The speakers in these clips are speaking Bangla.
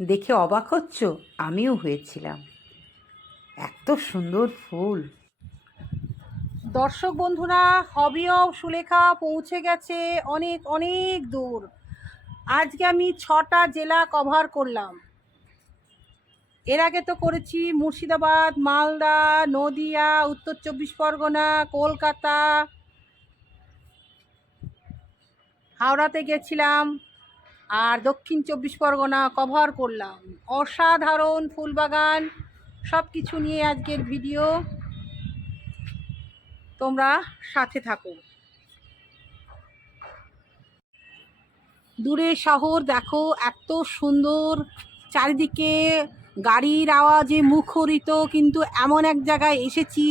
দেখে অবাক হচ্ছ? আমিও হয়েছিলাম। এত সুন্দর ফুল। দর্শক বন্ধুরা, হবি অফ সুলেখা পৌঁছে গেছে অনেক অনেক দূর। আজকে আমি 6টা জেলা কভার করলাম। এর আগে তো করেছি মুর্শিদাবাদ, মালদা, নদিয়া, উত্তর 24 পরগনা, কলকাতা, হাওড়াতে গেছিলাম, আর দক্ষিণ 24 পরগনা কভার করলাম। অসাধারণ ফুলবাগান, সব কিছু নিয়ে আজকের ভিডিও। তোমরা সাথে থাকো। দূরে শহর দেখো, এত সুন্দর, চারিদিকে গাড়ির আওয়াজে মুখরিত, কিন্তু এমন এক জায়গায় এসেছি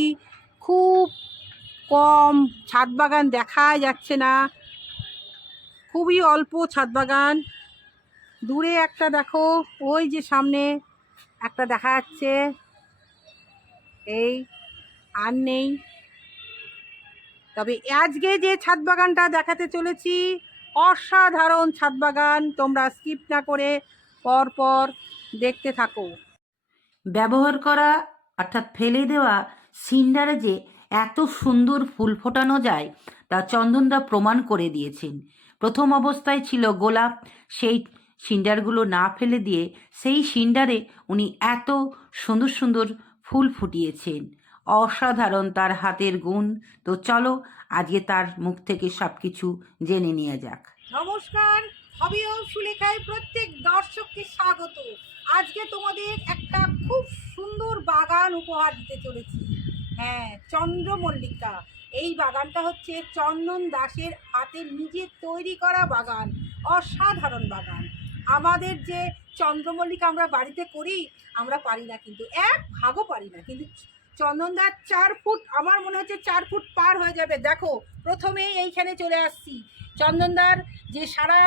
খুব কম ছাদ বাগান দেখাই যাচ্ছে না, খুবই অল্প ছাদ বাগান। দূরে একটা দেখো, ওই যে সামনে একটা দেখা যাচ্ছে, এই আর নেই। তবে আজকে যে ছাদ বাগানটা দেখাতে চলেছি, অসাধারণ ছাদ বাগান। তোমরা স্কিপ না করে পরপর দেখতে থাকো। ব্যবহার করা অর্থাৎ ফেলে দেওয়া সিন্ডারে যে এত সুন্দর ফুল ফোটানো যায় তা চন্দনদা প্রমাণ করে দিয়েছেন। প্রথম অবস্থায় ছিল গোলাপ, সেই সিন্ডারগুলো না ফেলে দিয়ে সেই সিন্ডারে উনি এত সুন্দর সুন্দর ফুল ফুটিয়েছেন। অসাধারণ তার হাতের গুণ। তো চলো আজকে তার মুখ থেকে সব কিছু জেনে নেওয়া যাক। নমস্কার, হবি অফ সুলেখায় প্রত্যেক দর্শককে স্বাগত। আজকে তোমাদের একটা খুব সুন্দর বাগান উপহার দিতে চলেছি। হ্যাঁ, চন্দ্রমল্লিকা। এই বাগানটা হচ্ছে চন্দন দাসের হাতে নিজের তৈরি করা বাগান। অসাধারণ বাগান। আমাদের যে চন্দ্রমল্লিকা আমরা বাড়িতে করি, আমরা পারি না, কিন্তু এক ভাগও পারি না, কিন্তু চন্দনদার 4 ফুট, আমার মনে হচ্ছে 4 ফুট পার হয়ে যাবে। দেখো, প্রথমেই এইখানে চলে আসছি। চন্দনদার যে সারা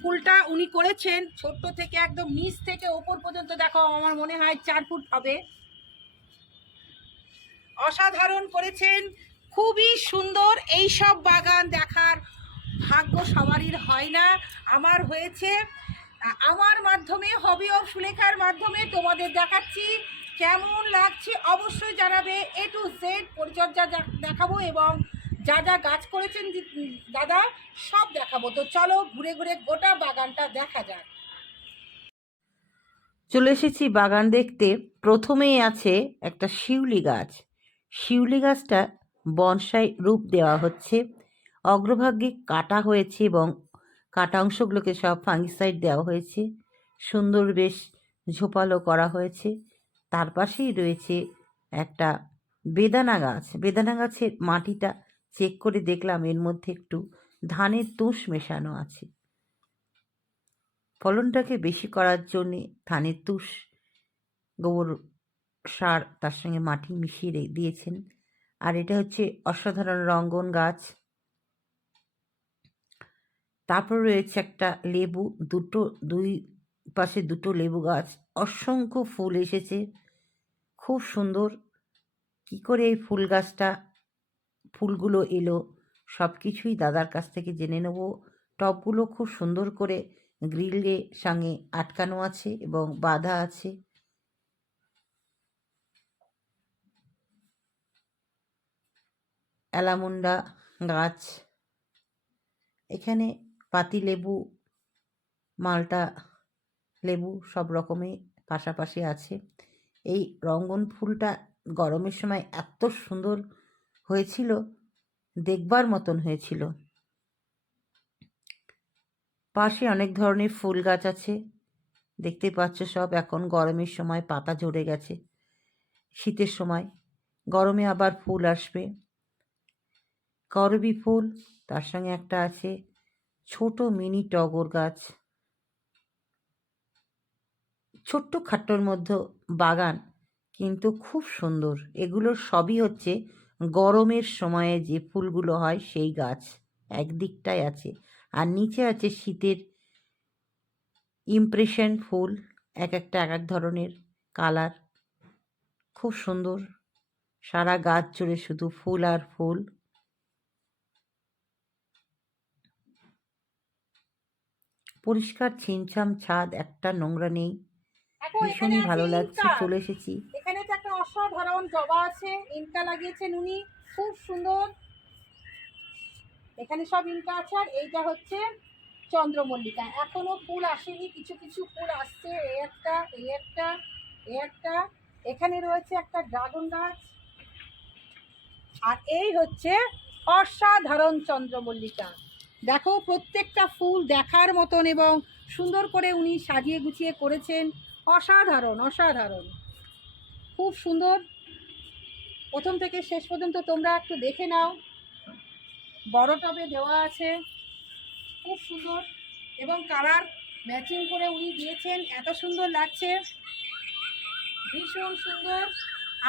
ফুলটা উনি করেছেন, ছোট্ট থেকে একদম নিচ থেকে ওপর পর্যন্ত, দেখো আমার মনে হয় 4 ফুট হবে। অসাধারণ করেছেন, খুবই সুন্দর। এই সব বাগান দেখার ভাগ্য সবারই হয় না, আমার হয়েছে। আমার মাধ্যমে, হবি অফ সুলেখার মাধ্যমে তোমাদের দেখাচ্ছি। কেমন লাগছে অবশ্যই জানাবে। এ টু জেড পরিচর্যা দেখাবো, এবং যা যা গাছ করেছেন দাদা সব দেখাবো। তো চলো ঘুরে ঘুরে গোটা বাগানটা দেখা যাক। চলে এসেছি বাগান দেখতে। প্রথমেই আছে একটা শিউলি গাছ। শিউলি গাছটা বনসাই রূপ দেওয়া হচ্ছে। অগ্রভাগে কাটা হয়েছে এবং কাটা অংশগুলোকে সব ফাঙ্গিসাইড দেওয়া হয়েছে। সুন্দর বেশ ঝোপালো করা হয়েছে। তার পাশেই রয়েছে একটা বেদানা গাছ। বেদানা গাছের মাটিটা চেক করে দেখলাম এর মধ্যে একটু ধানের তুষ মেশানো আছে। ফলনটাকে বেশি করার জন্যে ধানের তুষ, গোবর সার, তার সঙ্গে মাটি মিশিয়ে দিয়েছেন। আর এটা হচ্ছে অসাধারণ রঙ্গন গাছ। তারপর রয়েছে একটা লেবু, দুই পাশে দুটো লেবু গাছ। অসংখ্য ফুল এসেছে, খুব সুন্দর। কি করে এই ফুল গাছটা, ফুলগুলো এলো, সব কিছুই দাদার কাছ থেকে জেনে নেব। টবগুলো খুব সুন্দর করে গ্রিলের সঙ্গে আটকানো আছে এবং বাঁধা আছে। অ্যালামুন্ডা গাছ, এখানে পাতি লেবু, মালটা লেবু সব রকমই পাশাপাশি আছে। এই রঙ্গন ফুলটা গরমের সময় এত সুন্দর হয়েছিল, দেখবার মতন হয়েছিল। পাশে অনেক ধরনের ফুল গাছ আছে, দেখতে পাচ্ছ সব এখন গরমের সময় পাতা ঝরে গেছে। শীতের সময়, গরমে আবার ফুল আসবে। করবী ফুল, তার সঙ্গে একটা আছে ছোট মিনি টগর গাছ। ছোট্ট খাট্টোর মধ্যে বাগান, কিন্তু খুব সুন্দর। এগুলোর সবই হচ্ছে গরমের সময়ে যে ফুলগুলো হয় সেই গাছ। একদিকটায় আছে, আর নিচে আছে শীতের ইমপ্রেশন ফুল, এক একটা এক এক ধরনের কালার, খুব সুন্দর। সারা গাছ জুড়ে শুধু ফুল আর ফুল। পরিষ্কার ছিমছাম ছাদ, একটা নোংরা নেই, দেখো এখানে ভীষণই আছে ভালো লাগছে। ইনকা। চলে এসেছি। এখানে তো একটা অসাধারণ জবা আছে, ইনকা লাগিয়েছেন উনি, খুব সুন্দর। এখানে সব ইনকা আছে। আর এইটা হচ্ছে চন্দ্রমল্লিকা, এখনো ফুল আসেনি, কিছু কিছু ফুল আসছে। এই একটা, এই একটা, এই একটা। এখানে রয়েছে একটা ড্রাগন গাছ। আর এই হচ্ছে অসাধারণ চন্দ্রমল্লিকা। দেখো প্রত্যেকটা ফুল দেখার মতন এবং সুন্দর করে উনি সাজিয়ে গুছিয়ে করেছেন। অসাধারণ, অসাধারণ, খুব সুন্দর। প্রথম থেকে শেষ পর্যন্ত তোমরা একটু দেখে নাও। বড় টবে দেওয়া আছে, খুব সুন্দর এবং কালার ম্যাচিং করে উনি দিয়েছেন, এত সুন্দর লাগছে, ভীষণ সুন্দর।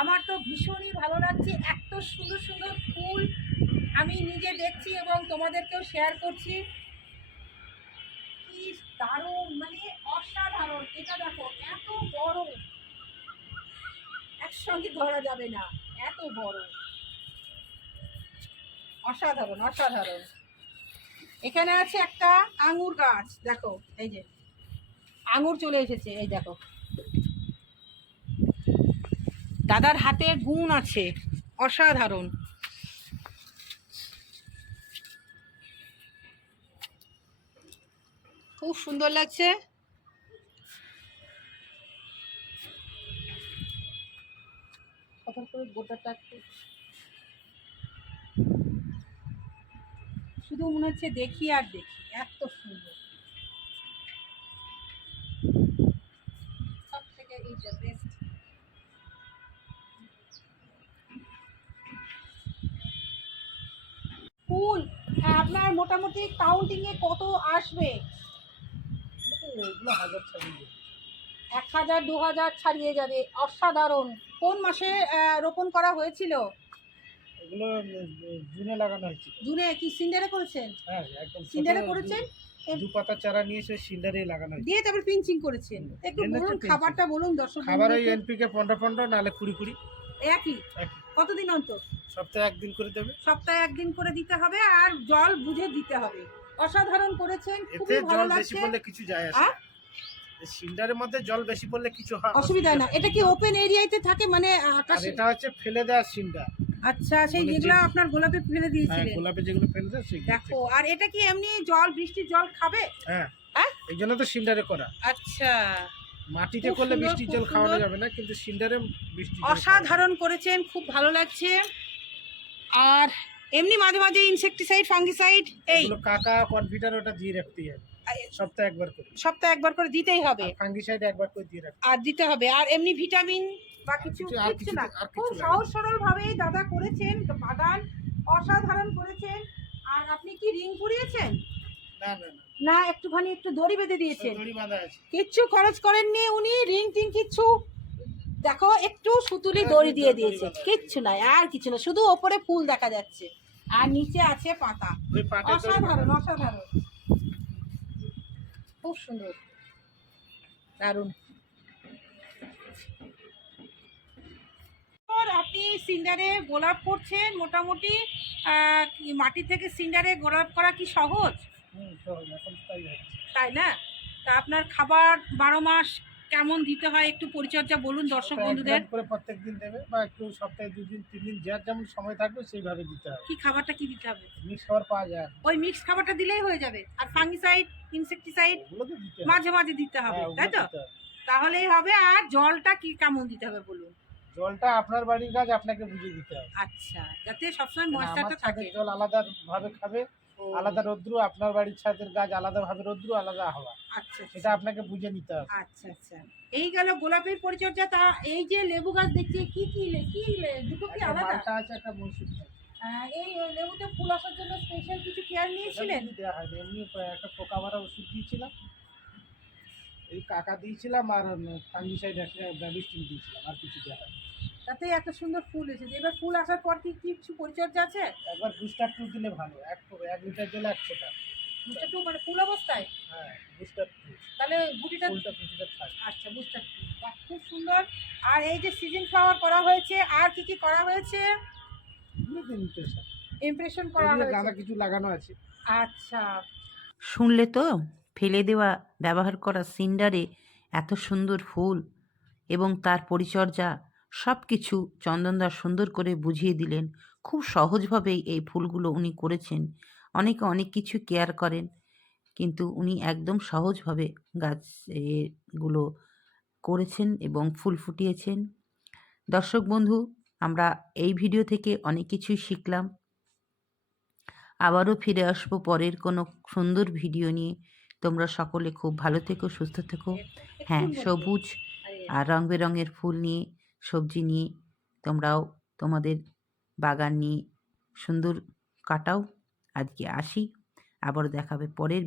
আমার তো ভীষণই ভালো লাগছে, এত সুন্দর সুন্দর ফুল আমি নিজে দেখছি এবং তোমাদেরকেও শেয়ার করছি। কি দারুণ, মানে অসাধারণ। এটা দেখো এত বড়, একসঙ্গে ধরা যাবে না, এত বড়, অসাধারণ, অসাধারণ। এখানে আছে একটা আঙুর গাছ, দেখো এই যে আঙুর চলে এসেছে, এই দেখো দাদার হাতে গুণ আছে, অসাধারণ। খুব সুন্দর লাগছে। কত করে গোটাটা শুধু মনে হচ্ছে দেখি আর দেখি, এত সুন্দর। সব থেকে এইটা বেস্ট। ফুল আপনার মোটামুটি কাউন্টিং এ কত আসবে? এগুলো হাজার ছাড়িয়ে 1000 2000 ছাড়িয়ে যাবে। অসাধারণ। কোন মাসে রোপণ করা হয়েছিল? এগুলো জুনে লাগানো হয়েছে। জুনে। কি সিন্ডারে করেছেন? হ্যাঁ, একদম সিন্ডারে করেছেন? দু পাতা চারা নিয়ে এসে সিন্ডারে লাগানো হয়েছে। দিয়ে তারপর পিঞ্চিং করেছেন। একটু এনে তো বলুন pinching। খাবারটা বলুন দর্শক। খাবার ওই এনপিকে 15 নাহলে 20 একই। কতদিন অন্তর? সপ্তাহে একদিন করে দেবে। সপ্তাহে একদিন করে দিতে হবে আর জল বুঝে দিতে হবে। অসাধারণ করেছেন, এতে খুবই ভালো জল বেশি লাগছে। পড়লে কিছু যায় আসে না। এই সিন্ডারের মধ্যে জল বেশি পড়লে কিছু অসুবিধা না। এটা কি ওপেন এরিয়াতে থাকে, মানে আর আকাশে? এটা হচ্ছে ফেলে দেওয়া সিন্ডার। আচ্ছা, সেই মানে যেগুলো আপনার গোলাপে ফেলে হ্যাঁ, দিয়েছিলেন। গোলাপে যেগুলো ফেলে দেয় সেগুলো। দেখো, আর এটা কি এমনি জল, বৃষ্টির জল খাবে? হ্যাঁ, হ্যাঁ, এই জন্য তো সিন্ডারে করা। আচ্ছা। মাটিতে খুব করলে সুন্দর, বৃষ্টির খুব জল খাওয়ানো সুন্দর। যাবে না, কিন্তু সিন্ডারে বৃষ্টির জল অসাধারণ করেছেন, খুব ভালো লাগছে। আর এমনি মাঝে মাঝে ইনসেকটিসাইড, ফাঙ্গিসাইড এই এগুলো কাকা কনফিডার ওটা দিয়ে রাখতেই হবে, সপ্তাহে একবার করে। সপ্তাহে একবার করে দিতেই হবে। ফাঙ্গিসাইড একবার করে দিয়ে রাখতে আর দিতে হবে। আর এমনি ভিটামিন বা কিছু কিচ্ছু না। খুব সহজ সরল ভাবেই দাদা করেছেন বাগান, অসাধারণ করেছেন। আর আপনি কি রিং পুড়িয়েছেন? না না না, না, একটুখানি একটু দড়ি বেঁধে দিয়েছেন? দড়ি বাঁধা আছে। কিচ্ছু খরচ করেননি উনি, রিং টিং কিচ্ছু। দেখো একটু সুতুলি দড়ি দিয়ে দিয়েছে, কিচ্ছু নাই, আর কিছু না, শুধু ওপরে ফুল দেখা যাচ্ছে আর নিচে আছে পাতা। ওই পাটের দড়ি অসাধারণ, বাঁধা। অসাধারণ, খুব সুন্দর, দারুণ। আপনি সিন্ডারে গোলাপ করছেন মোটামুটি, মাটি থেকে সিন্ডারে গোলাপ করা কি সহজ? সহজ, এখন তাই হচ্ছে। তাই না? তা আপনার খাবার 12 মাস কেমন দিতে হয় একটু পরিচর্যা বলুন দর্শক বন্ধুদের। করে প্রত্যেকদিন দেবে বা একটু সপ্তাহে 2 দিন 3 দিন যার যেমন সময় থাকবে সেইভাবে দিতে হবে। কি খাবারটা কি দিতে হবে? মিক্স খাবার পাওয়া যায়, ওই মিক্স খাবারটা দিলেই হয়ে যাবে। আর ফাঙ্গিসাইড, ইনসেকটিসাইড ওগুলো তো দিতে হবে। মাঝে মাঝে দিতে হবে, হ্যাঁ, ওগুলো তাই তো? দিতে হবে। তাহলেই হবে। আর জলটা কি কেমন দিতে হবে বলুন? জলটা আপনার বাড়ির গাছ আপনাকে বুঝে দিতে হবে। আচ্ছা, যাতে সবসময় আমার ময়েশ্চারটা ছাদের থাকে। জল আলাদা ভাবে খাবে, আলাদা রৌদ্র, আপনার বাড়ির ছাদের গাছ আলাদা ভাবে রৌদ্র, আলাদা হাওয়া, আচ্ছা, এটা আপনাকে বুঝে নিতে হবে। আচ্ছা আচ্ছা। এই গেল গোলাপের পরিচর্যা। তা এই যে লেবু গাছ দেখছি, কি কি দুটো কি একটা আলাদা? মালটা আছে, একটা মৌসুমী আছে। এই লেবুতে ফুল আসার জন্য স্পেশাল কিছু কেয়ার নিয়েছিলেন? ওটা দেওয়া হয়নি, এমনি একটা পোকা মারা ওষুধ দিয়েছিলাম, এই কাকা দিয়েছিলাম, আর ফাঙ্গিসাইড একটা ব্যাবিস্টিন দিয়েছিলাম, আর কিছু দেওয়া হয়নি। তাতে এত সুন্দর ফুল এসেছে। এবার ফুল আসার পর কি কিছু পরিচর্যা আছে? একবার বুস্টার টু দিলে ভালো, 1 লিটার জলে 1 ফোঁটা। বুস্টার টু মানে ফুল অবস্থায়? হ্যাঁ, বুস্টার টু, তাহলে গুটিটা। ফুলটা থাকে। আচ্ছা, বুস্টার টু, বাহ, খুব সুন্দর। আর এই যে সিজন ফ্লাওয়ার করা হয়েছে, আর কি কি করা হয়েছে? ইমপ্রেশন করা হয়েছে। গাঁদা কিছু লাগানো আছে। আচ্ছা, শুনলে তো, ফেলে দেওয়া ব্যবহার করা সিন্ডারে এত সুন্দর ফুল এবং তার পরিচর্যা সব কিছু চন্দনদা সুন্দর করে বুঝিয়ে দিলেন। খুব সহজভাবেই এই ফুলগুলো উনি করেছেন। অনেকে অনেক কিছু কেয়ার করেন, কিন্তু উনি একদম সহজভাবে গাছ গুলো করেছেন এবং ফুল ফুটিয়েছেন। দর্শক বন্ধু, আমরা এই ভিডিও থেকে অনেক কিছুই শিখলাম। আবারও ফিরে আসবো পরের কোনো সুন্দর ভিডিও নিয়ে। তোমরা সকলে খুব ভালো থেকো, সুস্থ থেকো। হ্যাঁ, সবুজ আর রং বেরঙের ফুল নিয়ে, সবজি নিয়ে তোমরাও তোমাদের বাগান নিয়ে সুন্দর কাটাও। আজকে আসি, আবারও দেখাবে পরের